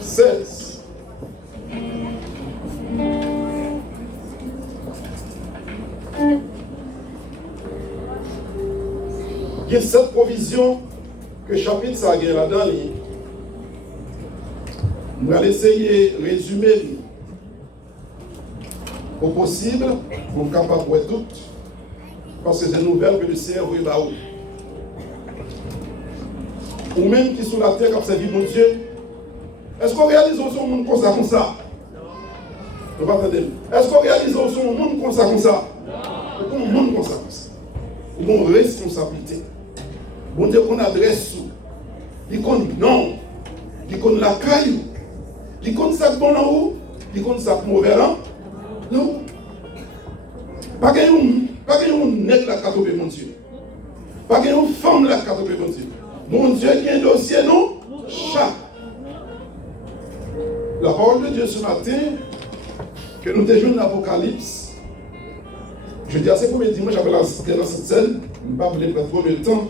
16. Il y a cette provision que chapitre ça a là-dedans. On va essayer de résumer au possible, on est capable de tout, parce que c'est une nouvelle que le Seigneur veut là-haut. Ou même qui sont sur la terre, comme ça dit mon Dieu, est-ce qu'on réalise aussi un monde comme ça? Vous entendez? Est-ce qu'on réalise aussi un monde comme ça? Un monde comme ça. Une responsabilité. Bon Dieu qu'on adresse sous. Il compte non. Il compte la caillou. Il compte ça bon en haut. Il compte ça mauvais là. Non. Pas qu'il y ait un nègre là qui a trouvé mon Dieu. Pas qu'il y ait une femme là qui a trouvé mon Dieu. Mon Dieu qui a un dossier, non? Chat. La parole de Dieu ce matin, que nous déjouons dans l'Apocalypse, je dis assez combien de dimanches j'avais dans cette scène, je ne vais pas vous prendre trop de temps.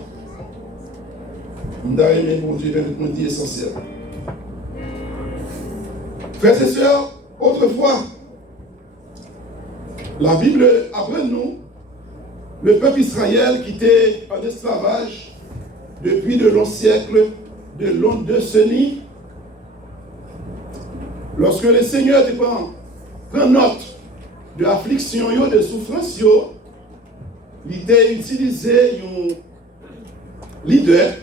Je vais aimer pour Dieu me dire essentiel. Frères et sœurs, autrefois, la Bible apprend nous, le peuple Israël qui était en esclavage depuis de longs siècles, de longues décennies, lorsque le Seigneur prend note de l'affliction, de souffrance, il a utilisé un leader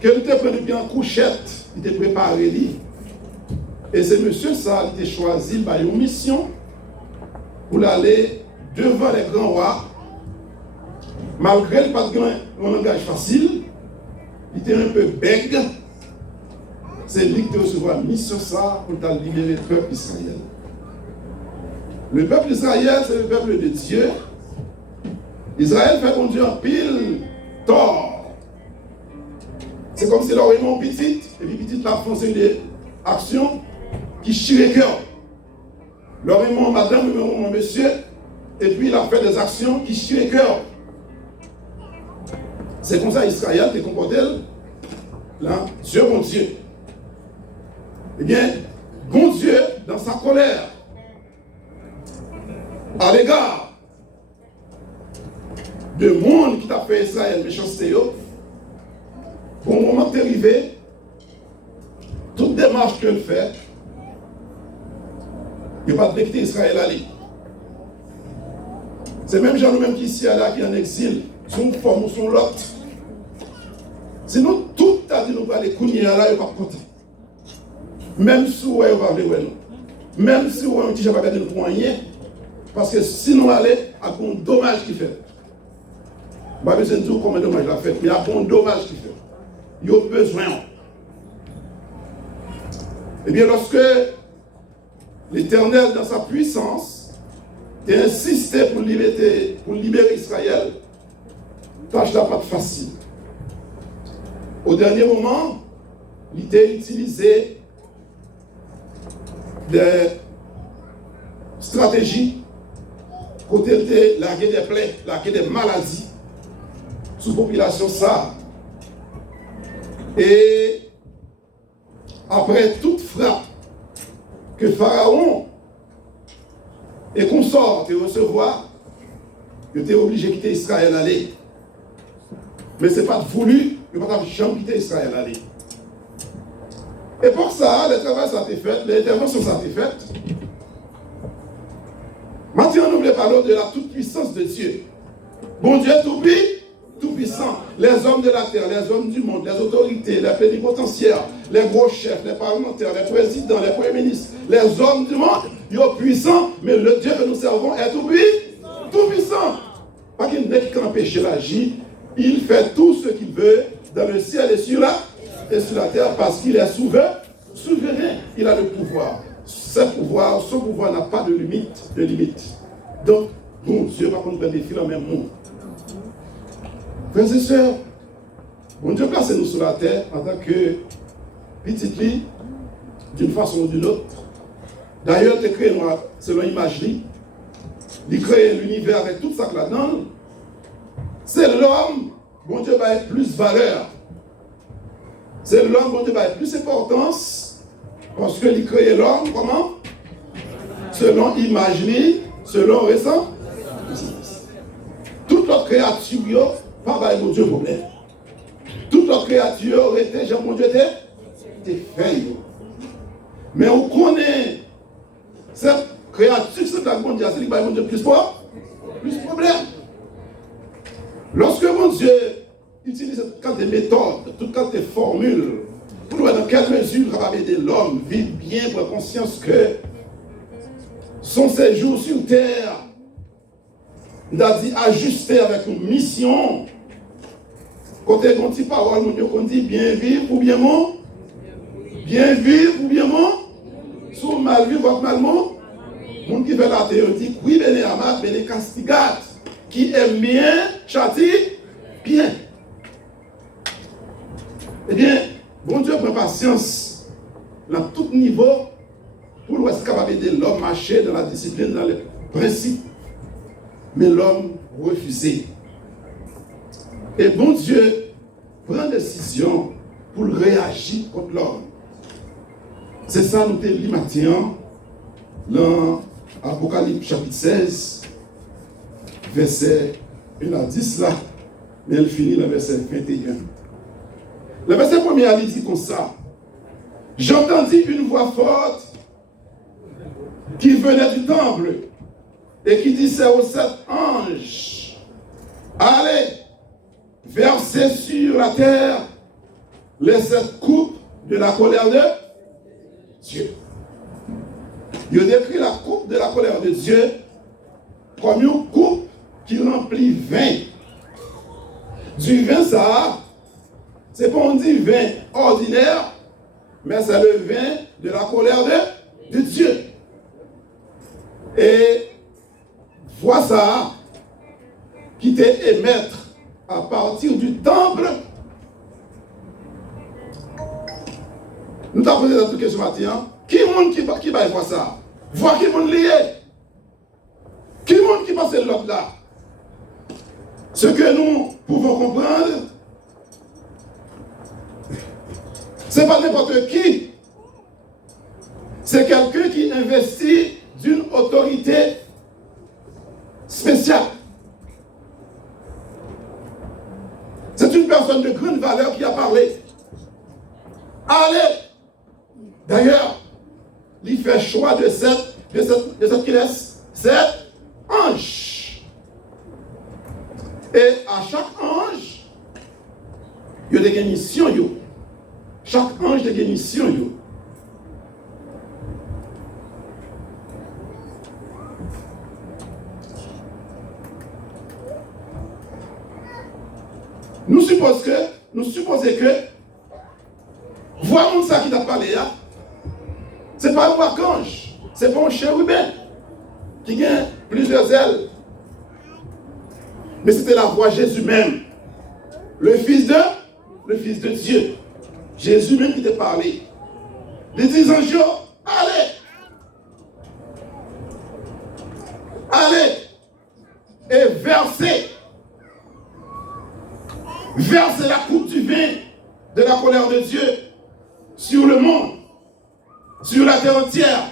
que il a pris bien en couchette, il a préparé lui. Et c'est monsieur ça, il a choisi par une mission pour aller devant les grands rois. Malgré le pas de un langage facile, il était un peu bègue. C'est lui qui a reçu la mission ça pour libérer le peuple Israël. Le peuple Israël, c'est le peuple de Dieu. Israël fait conduire en pile tort. C'est comme si leur aimant petit, et puis petit la foncé des actions qui chient le cœur. Leur aimant madame, leur aimant monsieur, et puis il a fait des actions qui chient le cœur. C'est comme ça Israël qui comporté là, Dieu mon Dieu. Eh bien, bon Dieu, dans sa colère, à l'égard de monde qui t'a fait Israël méchanceté, pour le moment arrivé, toute démarche qu'elle fait, il n'y a pas de quitter Israël à lui. C'est même gens nous-mêmes qui ici là qui en exil, son forme ou son lot. Sinon, tout a dit nous va aller courir là, il va pas compter. Même si on va aller, même si on va un petit pas de poignet, parce que sinon aller, il y a un dommage qu'il fait. Je ne vais pas dire combien de dommage il a fait, mais il y a un dommage qu'il fait. Il y a besoin. Eh bien, lorsque l'Éternel, dans sa puissance, a insisté pour libérer Israël, tâche n'a pas de facile. Au dernier moment, il a utilisé des stratégies côté de larguer des plaies, larguer des maladies sous population ça. Et après toute frappe que Pharaon et consort de recevoir, il était obligé de quitter Israël aller. Mais ce n'est pas voulu, il ne va pas jamais quitter Israël aller. Et pour ça, le travail ça a été fait, l'intervention ça a été faite. Maintenant, on oublie parler de la toute-puissance de Dieu. Bon Dieu tout puissant. Les hommes de la terre, les hommes du monde, les autorités, les plénipotentiaires, les gros chefs, les parlementaires, les présidents, les premiers ministres, les hommes du monde, ils sont puissants, mais le Dieu que nous servons est tout puissant. Pas qu'il n'est qu'un péché l'agit, il fait tout ce qu'il veut dans le ciel et sur la terre parce qu'il est souverain. Il a le pouvoir. Son pouvoir n'a pas de limite. Donc, bon Dieu va contre des filles en même monde. Frères et sœurs, bon Dieu place nous sur la terre en tant que petite vie, d'une façon ou d'une autre. D'ailleurs, il crée selon l'imagerie, il crée l'univers avec tout ça là-dedans. C'est l'homme, bon Dieu va être plus valeur. C'est l'homme, bon Dieu va être plus importance que il crée l'homme, comment? Selon imaginer, selon ressent. Toute notre créature, pas de mon Dieu problème. Toute notre créature était, mon Dieu était fait. Mais on connaît cette créature, c'est la mon Dieu, c'est le mon Dieu plus fort, plus problème. Lorsque mon Dieu utilise toutes les méthodes, toutes les formules, pour voir dans quelle mesure il va aider l'homme à vivre bien, pour avoir conscience que son séjour sur terre, il a dit ajuster avec une mission. Quand on dit parole, on dit bien vivre ou bien mon, bien vivre ou bien mon, sous mal vivre ou mal mon. Mon qui fait la théorie dit oui, béné amat, béné castigat, qui aime bien, châtie bien. Eh bien, bon Dieu prend patience dans tout niveau pour être capable d'aider l'homme à marcher dans la discipline, dans les principes. Mais l'homme refusait. Et bon Dieu prend décision pour réagir contre l'homme. C'est ça nous dit matin dans Apocalypse chapitre 16, verset 1 à 10 là, mais elle finit le verset 21. Le verset 1er, il dit comme ça. J'entendis une voix forte qui venait du temple et qui disait aux 7 anges, allez, versez sur la terre les 7 coupes de la colère de Dieu. Il décrit la coupe de la colère de Dieu comme une coupe qui remplit vin. Du vin, ça, c'est pas on dit vin ordinaire, mais c'est le vin de la colère de Dieu. Et vois ça qui t'est émettre à partir du temple. Nous t'avons posé cette question ce matin. Qui va voir ça? Voir qui monde lié? Qui monde qui passe l'autre là? Ce que nous pouvons comprendre, c'est pas n'importe qui. C'est quelqu'un qui investit d'une autorité spéciale. C'est une personne de grande valeur qui a parlé. Allez! D'ailleurs, il fait choix de cette qui laisse 7 anges. Et à chaque ange, il y a des missions. Chaque ange a des missions. Nous supposons que voir ça qui t'a parlé là, c'est pas un archange, c'est pas un chérubin qui a plusieurs ailes. Mais c'était la voix Jésus même, le Fils de Dieu. Jésus même qui t'a parlé. Les 10 anges, allez, et versez la coupe du vin de la colère de Dieu sur le monde, sur la terre entière.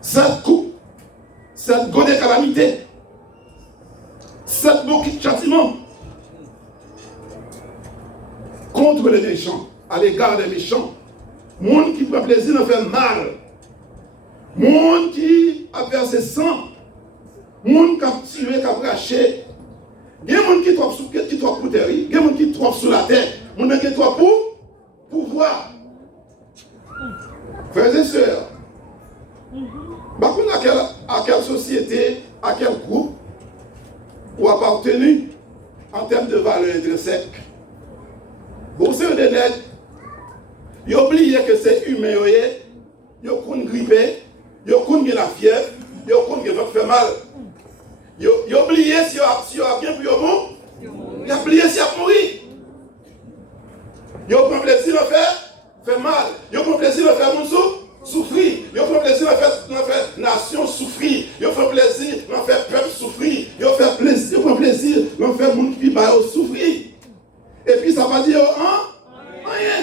Cette coupe, cette goût de calamité, cette bouquet de châtiment contre les méchants, à l'égard des méchants. Monde qui prend plaisir de faire mal. Monde qui a versé sang. Monde qui a tué, qui a braché. Il y a des gens qui trouvent pour terre, il y a des gens qui trouvent sur la terre, il y a des gens qui trouvent pour voir. Frères et sœurs, à quelle société, à quel groupe ou appartenu en termes de valeur intrinsèque. Bon, c'est des nègres, ils oublient que c'est humain, ils ont grippé, ils ont la fièvre, ils ont fait mal. Ils ont oublié si ils ont bien pour bon, ils ont oublié si ils ont mouru. Ils ont pris plaisir de faire mal. Ils ont pris plaisir de faire souffrir. Ils ont pris plaisir de faire nation souffrir. Ils ont pris plaisir de faire peuple souffrir. Ils ont pris plaisir de faire monde qui va souffrir. Et puis ça va dire rien.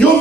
Ils ont